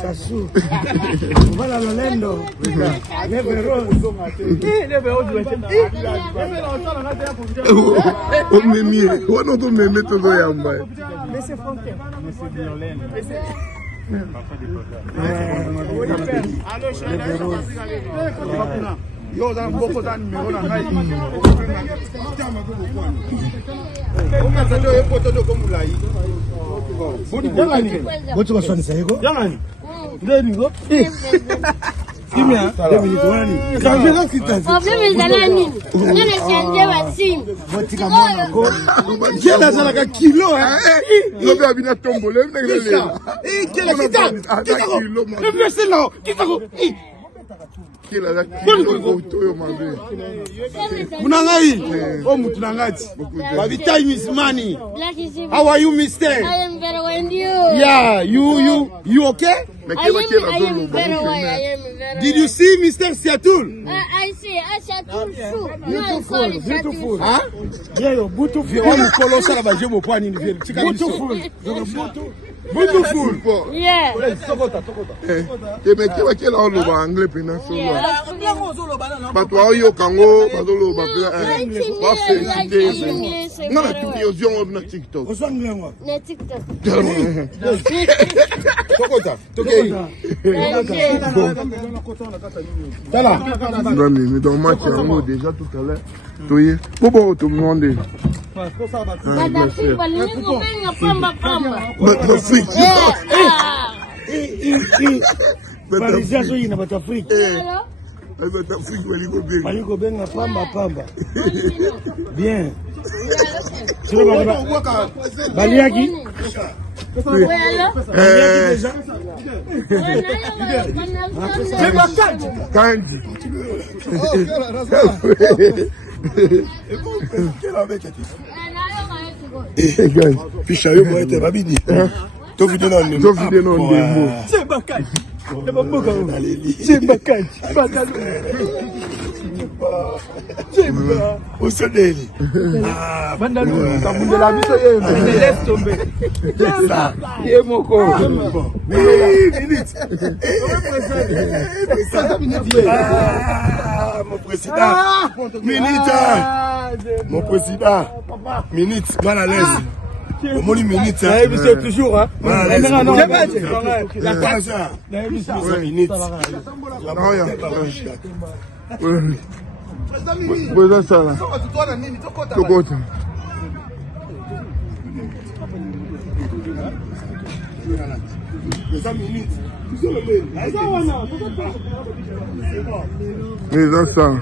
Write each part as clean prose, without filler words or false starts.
Sassou. Voilà le lendo. Neve rose. On me mire. On entend me mettre dans Yamba. Laissez Fontaine. Monsieur Violaine. Yo dans beaucoup de numéros dans la How are you, mister? I am better than you. Yeah, you okay? I am better. Did you see Mr. Seattle? I see. I Seattle shoe. Beautiful. Huh? Yeah, beautiful. Beautiful. Yeah. But why you can go? Non, tu es na TikTok. Na TikTok. Mais dans le match, déjà tout à l'heure. Tu pourquoi tu me demandes? Bien. Baliaki. Fichayo moi était babidi. Toi vidéo non. C'est bakaj. C'est bakaj. Au Sodeli. Ah, Bandalou, Kamunda la biso ye, laisse tomber. C'est ça. Et moko. Minute. Ah, mon président. Minute. Mon président. Minute, mal à l'aise. Au moins une minute. C'est toujours, hein. Non. La casa. Minute. Président Sala. Tokota. Président Sala.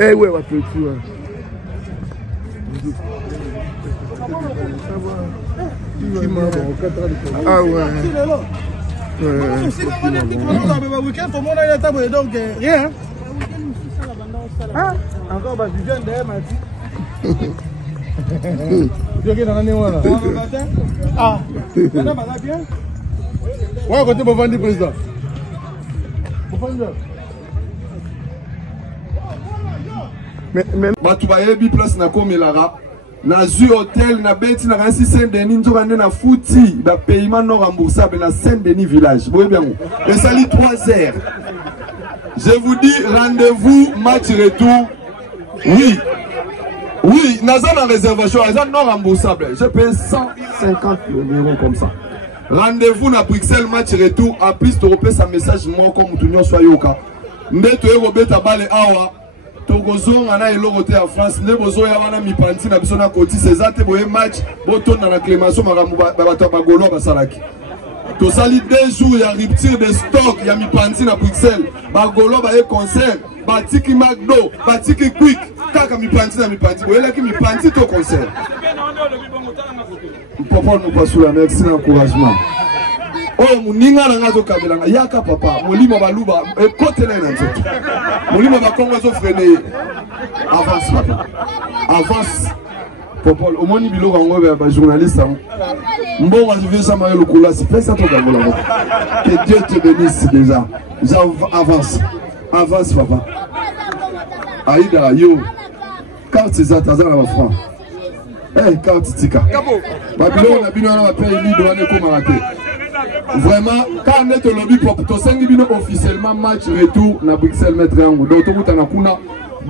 Eh ouais, va petit. Ah ouais. Rien. Encore bah du jeune derrière m'a dit. Ah. Ouais, côté bon vendre président. Mais tu vas y place na komelara na zu hôtel na beti na kasi Saint-Denis nzoka na fouti ba paiement non remboursable na Saint-Denis village. Vous bien et sali 3 heures. Je vous dis rendez-vous match retour. Oui, naza na réservation, naza non remboursable. Je paye 150 € comme ça. Rendez-vous na Bruxelles match retour en plus de repasser un message moi comme tout soit yoka. Ndeto e robeta bale awa. Togozonga na elorote en France, ne bozo ya wana mipanti na biso na koti sezate boye match botonda na clémation makambo bato ba golo basalaki. To sali 2 jours ya rupture de stock ya mipanti na Bruxelles. Ba golo ba e concert, ba tiki McDo, ba tiki Quick, kaka mipanti na mipanti. Boye la ki mipanti to concert. Papa nous passe la merci l'encouragement. Oh muninga na ngazo kabelanga yaka papa molimo baluba e kote na nzoto molimo ba kongo zo freiner avance papa avance popol au moni biloko ngo ba journaliste mbongo je ça ma lokula si fais ça to gamola que Dieu te bénisse déjà avance papa aïda yo carte c'est atazana ba franc Eh, carte tika. Babylone a bino na paix lui doit ne commander. Vraiment, quand on est au lobby pour to sengi bino officiellement match retour na Bruxelles mettre yango. Donc to mutana kuna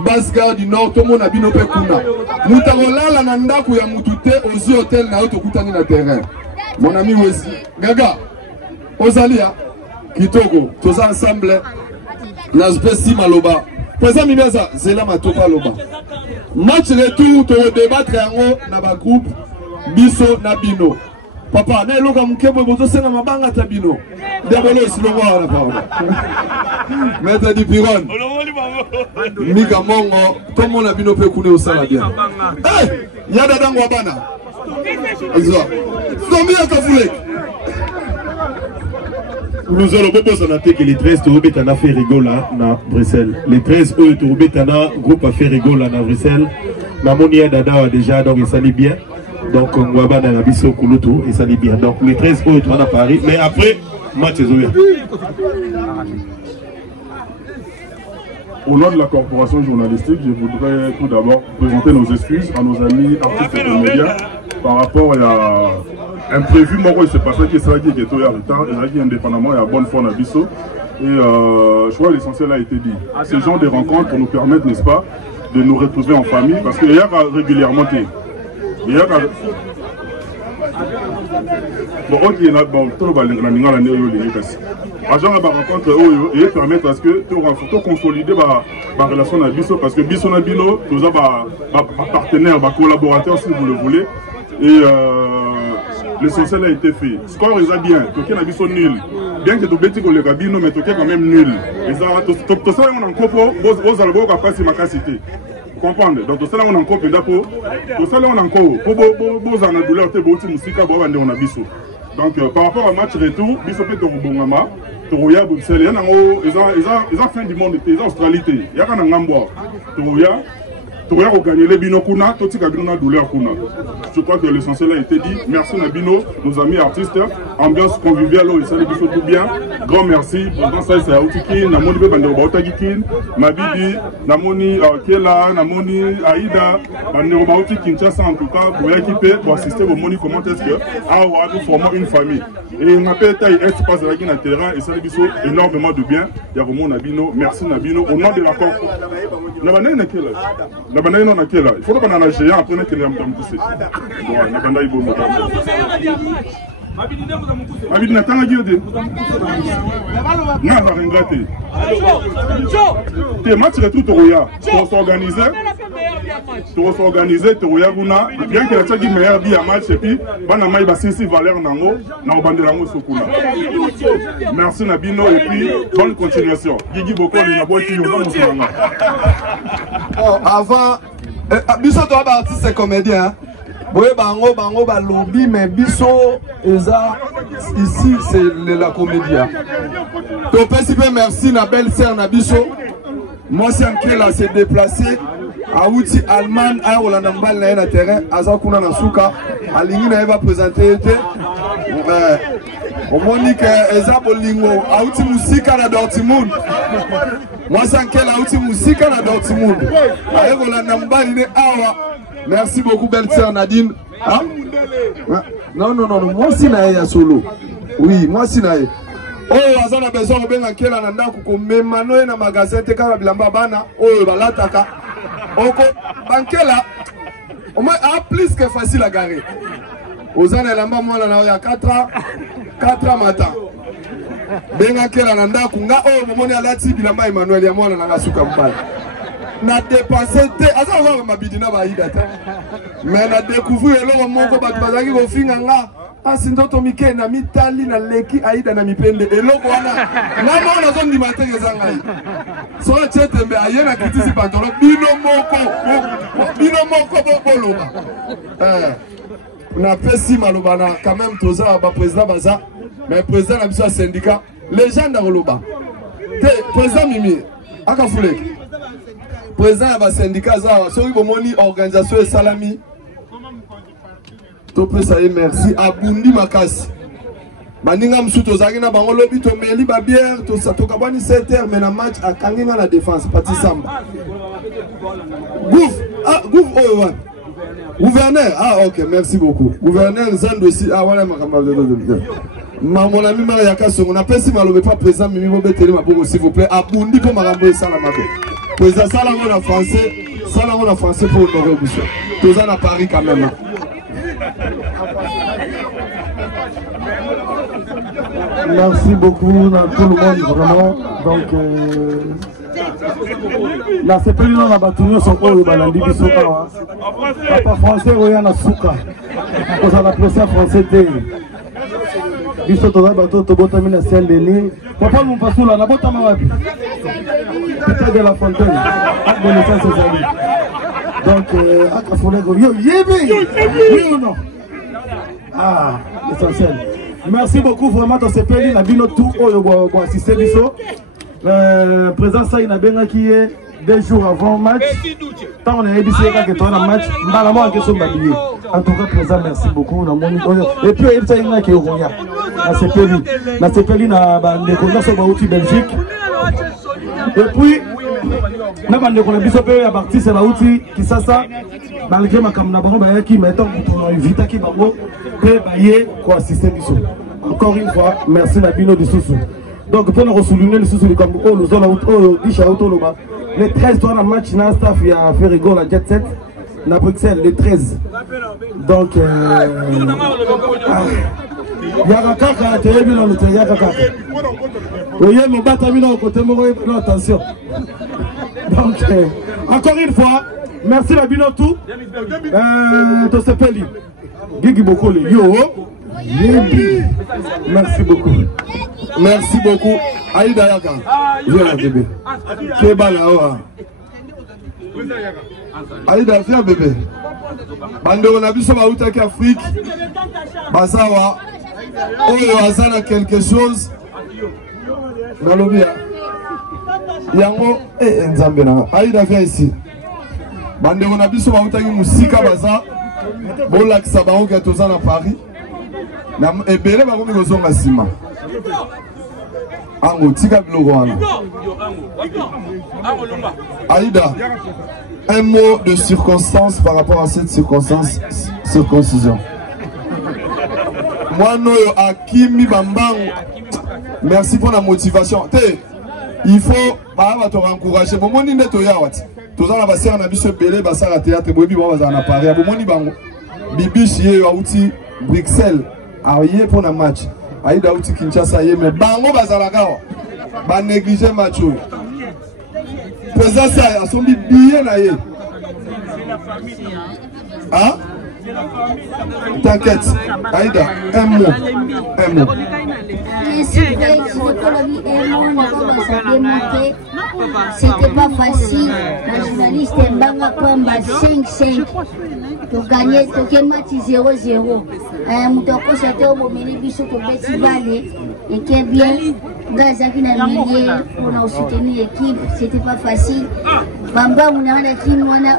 Basgard du Nord to mona bino pe kuna. Mutarolala na ndaku ya mutute ozi hotel na to kutani na terrain. Mon ami Wesi. Gaga. Ozalia Kitoko, tous ensemble. L'aspect maloba. Présent Mimeza, c'est là ma topa loba. Match retour, tu vas débattre dans le groupe Biso Nabino. Papa, na eloka mkebo bozo senga mabanga tabino. Debolo silongo na parole. Maître di Piron. Mika mongo, tout le monde a bino pe kune au sala bien. Eh, yada dango abana. Exact. Tombi akafulek. Nous allons proposer que les 13 Tourubetana fait rigola na Bruxelles. Les 13 Tourubetana groupe a fait rigola na Bruxelles. Namonia Dada déjà donc il s'allie bien. Donc on va dans la biso Kouloutou et s'allie bien. Donc les 13 autres à Paris. Mais après match est ouvert. Au nom de la corporation journalistique, je voudrais tout d'abord présenter nos excuses à nos amis artistes et médias par rapport à imprévu. Moi, il s'est passé que ça qui est en retard, et qui indépendamment et à bonne foi à Bisso. Et je crois que l'essentiel a été dit. Ces genres de rencontres nous permettent, n'est-ce pas, de nous retrouver en famille, parce qu'il y a régulièrement il y a bon, ok, bon, tout le monde agent va rencontre et permettre à ce que tu consolider la relation avec Bisso, parce que Bisso Nabino, nous avons un partenaire, un collaborateur si vous le voulez, et l'essentiel a été fait. Score est bien, tu as Bisso nul. Bien que tu bêtis le Gabino, mais tu es quand même nul. Et ça, tu sais, on a un copo, vous allez voir passer ma capacité. Comprendre. Donc, tout ça, on a encore peu d'apport. Tout ça, on a encore. Pour vous en douleur, tu es musique, on a Bisso. Donc, par rapport au match retour, Bisso peut te rebondir. Torouya, Bruxelles, ils ont fait du monde, ils ont Australie. Il y a un Nambois. Torouya a gagné les Bino Kuna, tout ce qui a gagné la douleur Kuna. Je crois que l'essentiel a été dit. Merci Nabino, nos amis artistes. Ambiance conviviale, ils savent Bisso tout bien. Grand merci. Pendant ça, c'est Aoutiki, Namoni Bande Baotagikin, Mabidi, Namoni Kela, Namoni Aïda, Bande Baotik Kinshasa en tout cas, pour équiper, pour assister au Moni, comment est-ce que nous formons une famille. Et on appelle taille Est passe dans le terrain et ça lui Bisso énormément de bien. Il y a vraiment Nabino. Merci Nabino. Au nom de l'accord. Nabana n'est quel âge? Nabana non à quel âge? Il faut qu'on en a géant après qu'il y ait un peu poussé. Nabana il bon. Mabidi n'a pas dit. Non, va regretter. Tes matchs retour Torouya. Pour s'organiser. Pour s'organiser, Torouya Guna. Bien qu'il y ait un meilleur billet à match et puis, Banama il va cesser valeur Nango, dans Bandelango Sokuna. Merci Nabino et puis bonne continuation. Gigi Boko, il a beau qui avant, Bisso doit être artiste et comédien. Oui, bango lobby, mais Bisso, ici c'est la comédie. Donc, merci na belle sœur na Bisso. Moi, c'est un qui là s'est déplacé. Aouti Allemagne, à Hollande Mbal na terrain, Azakuna na Souka, Alingi na va présenter. Au Monique, Ezabolingo, Aouti Musika na Dortmund. Moi, c'est un qui là Aouti Musika na Dortmund. À Hollande Mbal il est awa. Merci beaucoup, belle sœur Nadine. Hein? Non, moi aussi naïe solo. Oui, moi aussi naïe. Oh, on a besoin de bien qu'il a nanda kuko memano na magasin te kala bilamba bana. Oh, balataka. Oko bankela. Au moins plus que facile à garer. Aux années lamba moi là il y a 4 ans matin. Benga kela nanda kunga oh momoni alati bilamba Emmanuel ya mwana na suka mbala. Na dépensé te aza ma bidina ba ida ta. Mais na découvrir le moko ba bazaki ko finga nga. Asindoto mike na mitali na leki aida na mipende eloko wana na mona zo ndi mateke zanga yi so chetembe ayena kitisi pantolo bino moko boloba na pesi maloba na quand même toza ba président baza mais président na biso syndicat légende ngoloba te président Mimi akafuleki président ba syndicat za so bomoni organisation salami. Merci à Bundi Makasi. Maninga msuto zagina bango lobi to meli ba bière to sa to kabani 7h mais na match a kanginga la défense parti samba. Gouf owan. Gouverneur, ah ok, merci beaucoup. Gouverneur Zand aussi, ah voilà mon ami Mariaka, on appelle si Malobé pas présent, mais Mimo Bétélé, s'il vous plaît, Abundi pour Marambo Salamabo. Président Salamon en français, Salamon en français pour honorer Boucher. Tous en à Paris quand même. Merci beaucoup à tout le monde, vraiment. Donc, la CPI dans la bataille sont pas au Balandi Bisoka. Papa français, oui, on a souka. Parce qu'on a procès français. Biso toza bateau tobotami na ciel de nuit. Papa mon pasula na botama wapi? Peut-être de la fontaine. Ak de naissance ses amis. Donc akafole go yo yebe. Oui ou non? Ah, l'essentiel. Merci beaucoup vraiment dans ce pays na bino tout oyo bo assister biso. Président ça il a bien qui est 2 jours avant match. Tant on a dit que tu as un match, malheureusement en question d'habiller. En tout cas, président, merci beaucoup. Et puis il y a qui est au Roya. La CPI na des connaissances au Belgique. Et puis na bande ko biso pe ya parti c'est bauti qui ça malgré ma kamna bango ba qui mettons pour inviter qui bango pe baye ko assister biso. Encore une fois, merci na bino de Soussou. Donc pour nous souligner le Soussou comme oh nous allons disha auto loba. Le 13 toi na match na staff il a fait rigole la Jet Set na Bruxelles le 13. Donc Yakaka tu es bien le Yakaka. Oui, mon batami là au côté mon attention. Donc encore une fois, merci la Binotou. To sepeli. Gigi beaucoup le yo. Merci beaucoup. Merci beaucoup. Aïda Yaka. Viens là bébé. Keba là. Aïda viens bébé. Bando na biso ba utaki Afrique. Basawa. Oyo azana quelque chose. Nalobia. Yango nzambe na. Aïda viens ici. Bando na biso ba utaki musika baza. Bolakisa bango ke tozana na Paris. Na ebele ba komi kozonga sima. Ango tika biloko wana. Aïda, un mot de circonstance par rapport à cette circoncision. Moi noyo akimi bambango. Merci pour la motivation. Il faut te encourager. Bomoni neto yawati. Tozana basera na biso belé basara théâtre bobi ba bazana Paris. Bomoni bango. Bibishi ye yauti Bruxelles. Aye pour le match. Aïda outi Kinshasa ye mais bango bazalaka ba négliger match. Président ça a son billet na ye. Hein? T'inquiète. Aïda, un mot. C'était pas facile. La journaliste Mbanga Pamba 5-5. Pour gagner, tout match 0-0. Moutoko Chateau, Bomeni Bichot, Beti Valley. Et qui est bien. Gazaki na milieu pour soutenir l'équipe. C'était pas facile. Bamba, on a l'équipe. On a.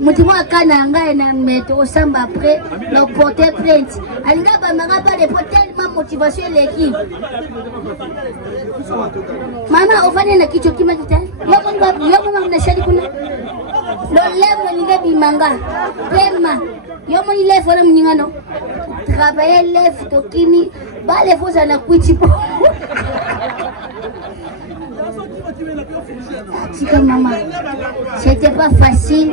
Moutimo Kananga et Nameto au Samba après. Donc porter plainte. Alinga Bamara pas les tellement motivation l'équipe. Maman, on va aller na kicho kimakita. Yoko na shali kuna. L'olève n'inga bimanga. Pema. Yomo ni lève wala mnyingano. Travailler lève tokini. Ba les faux à la kuichi. Maman, c'était pas facile,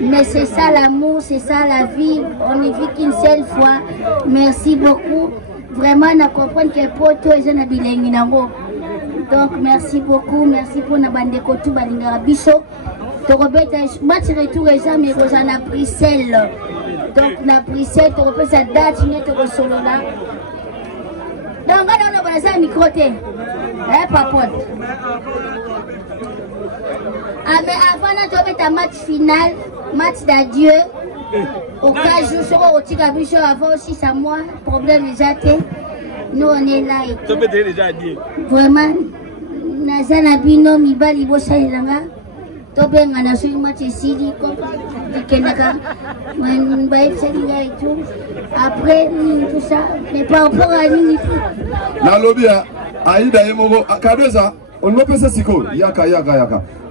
mais c'est ça l'amour, c'est ça la vie. On ne vit qu'une seule fois. Merci beaucoup. Vraiment, on comprend que pour toi, je n'ai pas. Donc, merci beaucoup. Merci pour la bande de Kotou, Balingara Bicho. Match retour et jamais, vous en avez pris celle. Donc, la Bruxelles, tu repères sa date, tu n'es pas solo là. Donc, on a un micro. Papote. Ah, mais avant de mettre un match final, match d'adieu, au cas où je serai au Tigabicho avant aussi, ça moi, problème déjà été. Nous on est là et tout. Vraiment, Nazana Bino, Mibali Bosa Ilanga, Tobé Nganasu, match ici, comme Kenaka, et tout. Après, tout ça, mais pas encore à l'unité. La lobby, Aïda Yemogo, Kadeza. On ne peut pas se yaka.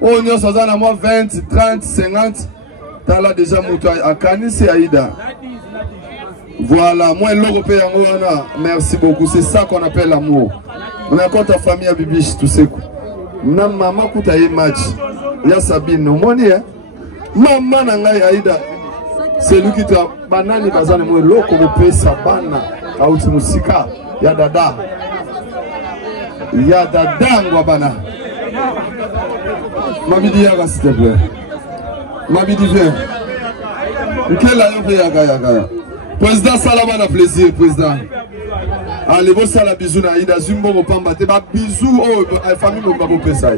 On y a 20, 30, 50. Tala déjà Moutou Akani, c'est Aïda. Voilà, moi l'Européen, merci beaucoup. C'est ça qu'on appelle l'amour. On a compte ta famille à Bibiche, tout c'est quoi. Na maman kuta ye match. Ya Sabine, au moins, hein. Maman nangai Aïda. C'est lui qui t'a banani bazane moi loko pe sabana auti musika ya dada. Ya dada ngwabana. Mabidi yaga s'il te plaît. Mabidi viens. Quel a fait yaga. Président Salama na plaisir président. Allez vous sala bisou na Aïda Zumbo pamba te ba bisou oh famille mo ba pesa.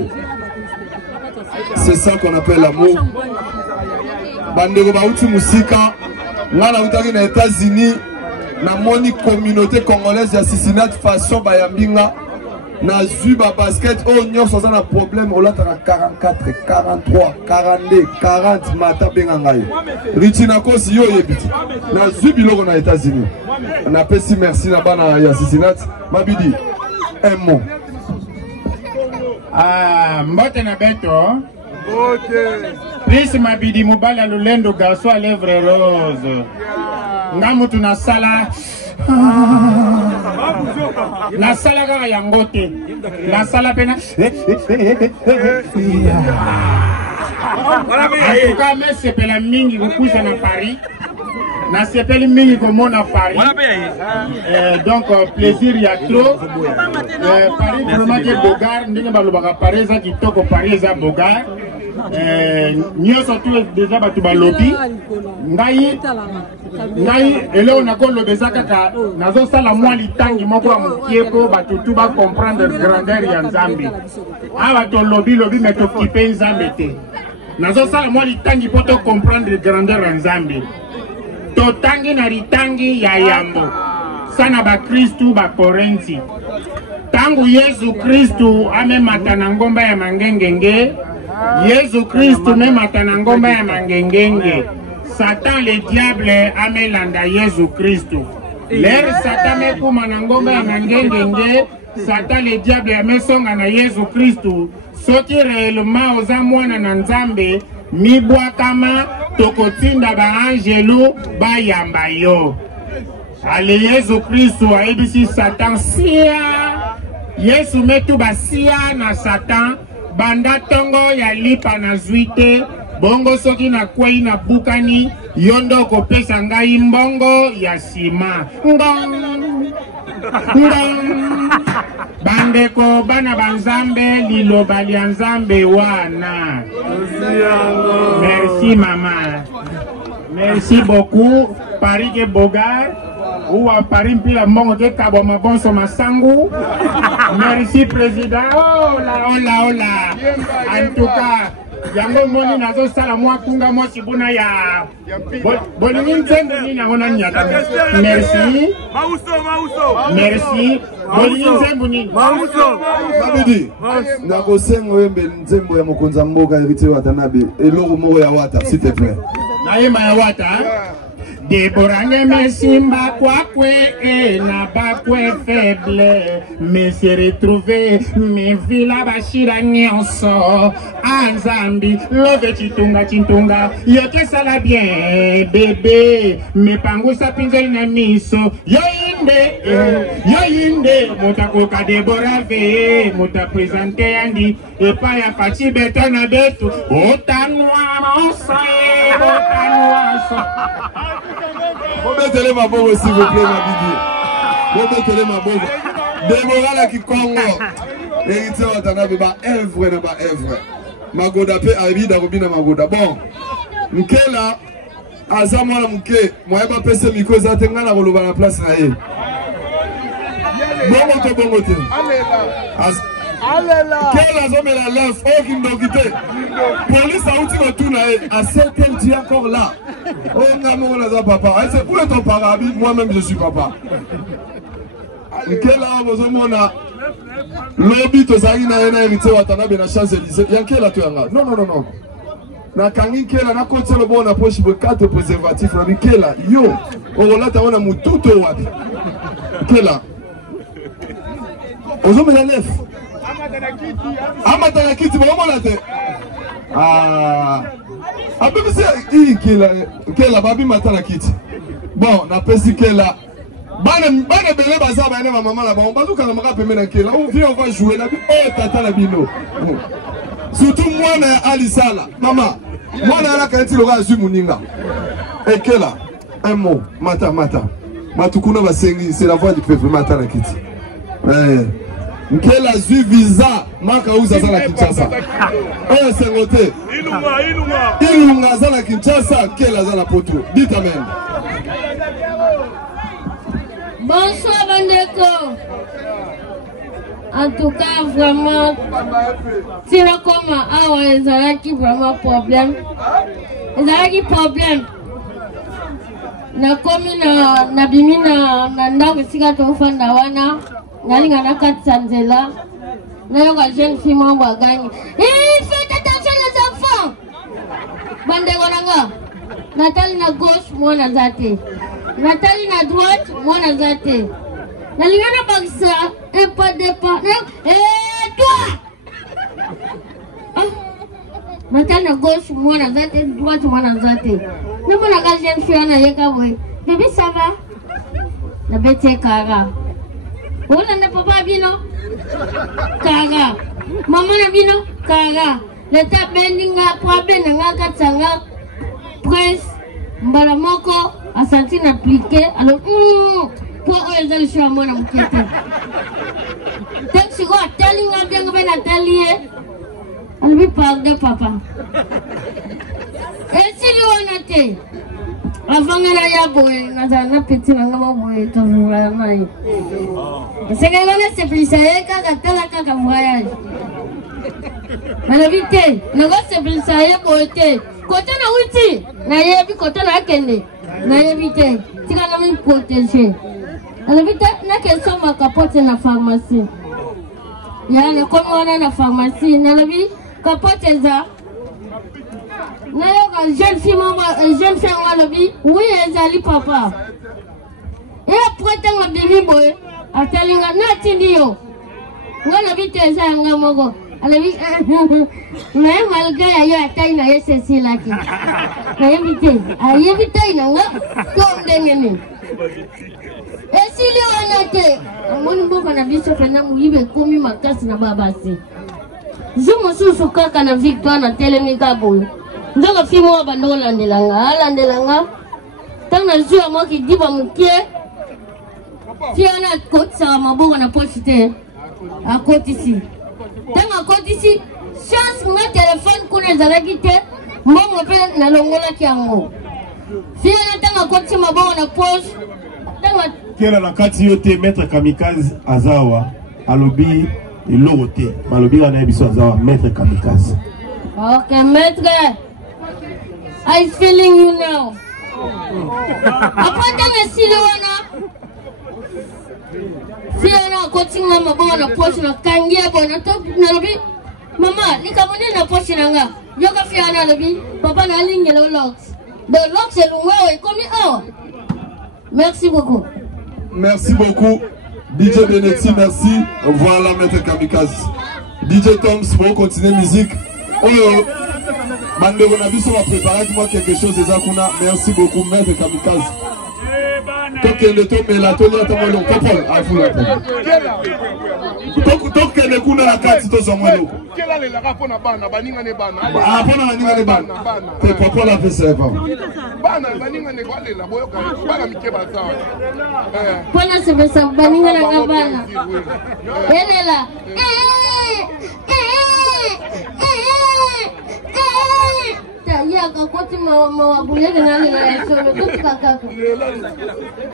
C'est ça qu'on appelle l'amour. Bandeko bauti musika ngana utaki na États-Unis na moni communauté congolaise assassinat façon bayambinga na zuba basket oh nyonso za na problème olataka 44 43 42 40 mata benga ngai ritina kosi yo yebiti na zubi loko na États-Unis na pesi merci na bana ya assassinat mabidi un mot mbote na beto. Prince Mabidi Mubala Lulendo garçon à lèvres roses. Ngamutu na sala. Na sala kaka yangote. Na sala pena. En tout cas, mais c'est pas la mingi kukusha na Paris. Na sepeli mingi komona Paris. Donc plaisir il y a trop. Paris vraiment que Bogar ndenge balobaka Paris za kitoko Paris za Bogar. Nous sommes déjà battu par lobby. Ngai et on a encore le bezaka nazo sala moi litangi moko ya mukieko batutu ba comprendre grandeur ya Nzambe. Aba to lobby mais to kipe Nzambe te. Nazo sala moi litangi poto comprendre grandeur ya Nzambe. To tangi na litangi ya yambo. Sana ba Kristu ba Korenti. Tangu Yesu Kristu amemata na ngomba ya mangengenge. Jésus Christ même atanangomba ya mangengenge. Satan le diable amelanda Jésus Christ. L'air Satan me kuma nangomba ya mangengenge. Satan le diable amesonga na Jésus Christ. Soki réellement oza mwana na Nzambe mibwa kama tokotinda ba angelu ba yamba yo. Ale Jésus Christ aibisi Satan sia. Yesu metu ba sia na Satan. Banda tongo ya lipa na zuite bongo soki na kwei na bukani yondo kopesa ngai mbongo ya sima ngong bandeko bana banzambe liloba lya Nzambe wana. Merci maman, merci beaucoup Paris ke Bogar ou à Paris mpila mbongo ke kabwa mabonso masangu. Merci président. Oh là. En tout cas, yango moni nazo sala mwa kunga mwa sibuna ya bolingi nzembo nini ngona nyata. Merci. Merci. Bolingi nzembo nini? Mabidi. Na kosenga wembe nzembo ya mokonza mboka héritier Watanabe eloko moko ya wata s'il te plaît. Naima ya wata. Déborange mesimba kwakwe na bakwe faible me se retrouver me vila bashira nyonso anzambi love chitunga yote sala bien bébé me pangusa pinzeli na miso yoinde mutakoka Debora ve muta présenter andi epa ya Fati beto na betu otanwa mosa Mettez-les ma bobo s'il vous plaît, Mabidi. Mettez-les ma bobo. Debora la Kikongo. Héritier Watanabe ba œuvre na ba œuvre. Magoda pe Aïda Robina Magoda. Bon. Nkela aza mwana muke, moi ba pese miko za tenga na koloba na place na ye. Bongo te. Quel a zombé la lèvre, oh qui me quitté. Police a outil retour à celle qu'elle dit encore là. Oh ngamo la papa. C'est pour ton papa, moi-même je suis papa. Quel a besoin mona lobby to zaina ena héritier Watanabe na Champs-Élysées. Yanke la tuanga. Non. Na kangi kela na kote le bon approche pour 4 préservatifs na kela yo. Orola ta wana mututo wapi. Kela. Ozombe la lèvre. Amatanakiti, maman la tête. Ah, Après, Kela, Babi Matala Kiti. Bon, on a pensé Kela. Bana Bele Baza, ma maman là-bas. On va tout quand on va payer Kela. On vient, on va jouer là. Oh, Tata la Bino. Surtout moi, Alisala. Maman, moi, là, quand il aura Zumuninga. Et Kela, un mot. Mata. Matukuna va sengi, c'est la voix du peuple. Matala Kiti. Kela zu visa. Maka uza za la Kinshasa. Oh, c'est noté. Ilunga za la Kinshasa. Kela za la Poto. Dites amen. Bonsoir Bandeko. En tout cas, vraiment, c'est là comme ils ont vraiment problème. Ils ont problème. Na komi na bimi na ndako sika tofanda wana nalinga na katsanzela na yoka jeune fille mo bagani. Faites attention les enfants. Bandeko nanga. Natali na gauche moi na zate. Natali na droite moi na zate. Nalinga na baksa un pas de pas. Et toi Natali na gauche moi na zate, droite moi na zate. Nous avons la jeune fille à Yekaboué. Bébé, ça va? La bête est Kara. Oh, là, papa Bino? Kara. Maman Bino? Kara. L'état Bendinga, Prabenanga, Katsanga, Prince, Mbalamoko, a senti appliqué. Alors, pour eux, ils ont le choix à moi, dans mon pied. Tant que je vois, Talinga, bien que ben Atelier, on lui parle de papa. Et si lui on était avant que ya boy na petit na ngama boy to la mai c'est que là c'est plus ça kaka voyage na vite na go c'est plus ça boy te côté na wuti na yebi côté na kende na yebite tika na me protéger na vite na ke soma capote na pharmacie ya na komo na pharmacie na lebi capote za na jeune fille en lobby oui ezali papa et après tant la bébé boy atalinga na tindio ngala bite za nga mogo alabi mais malgré ayo atai na yesesi laki na yebite na nga to ndengene et si li onate mon boko na biso fena muibe komi makasi na babasi zumo susu kaka na victoire na telemika boy. Ndoka fimo wa bando landelanga tanga jua mo ki diba mukie fiana koti sa maboko na pochite a koti si tanga koti si chance ma téléphone kuna zalaki te mbongo pe na longola kiango fiana tanga koti maboko na poche tanga Kela na kati yote maître kamikaze azawa alobi ilorote malobi na biso azawa maître kamikaze. Okay maître, I'm feeling you now. Après dans si le Fiona coaching na mabona na poche na kangia bona to na lobi mama ni kamone na poche nanga yoga Fiona lobi papa na ligne le locks de locks c'est loin comme oh. Merci beaucoup. Merci beaucoup DJ Benetti, merci. Voilà maître kamikaze. DJ Toms pour continuer musique. Oh Bandero Nabiso va préparer moi quelque chose des Akuna. Merci beaucoup maître kamikaze. Toke le tome la tonia tamolo popol a fula. Toke le kuna la kati to somolo. Kela le la rapona bana baninga ne bana. Ah pona baninga ne bana. Te popol a fait ça pas. Bana baninga ne kwale la boyoka bana mikeba sawa. Pona se fait ça baninga na bana. Elela. Ya kakoti mwa bule na le la solo to kaka.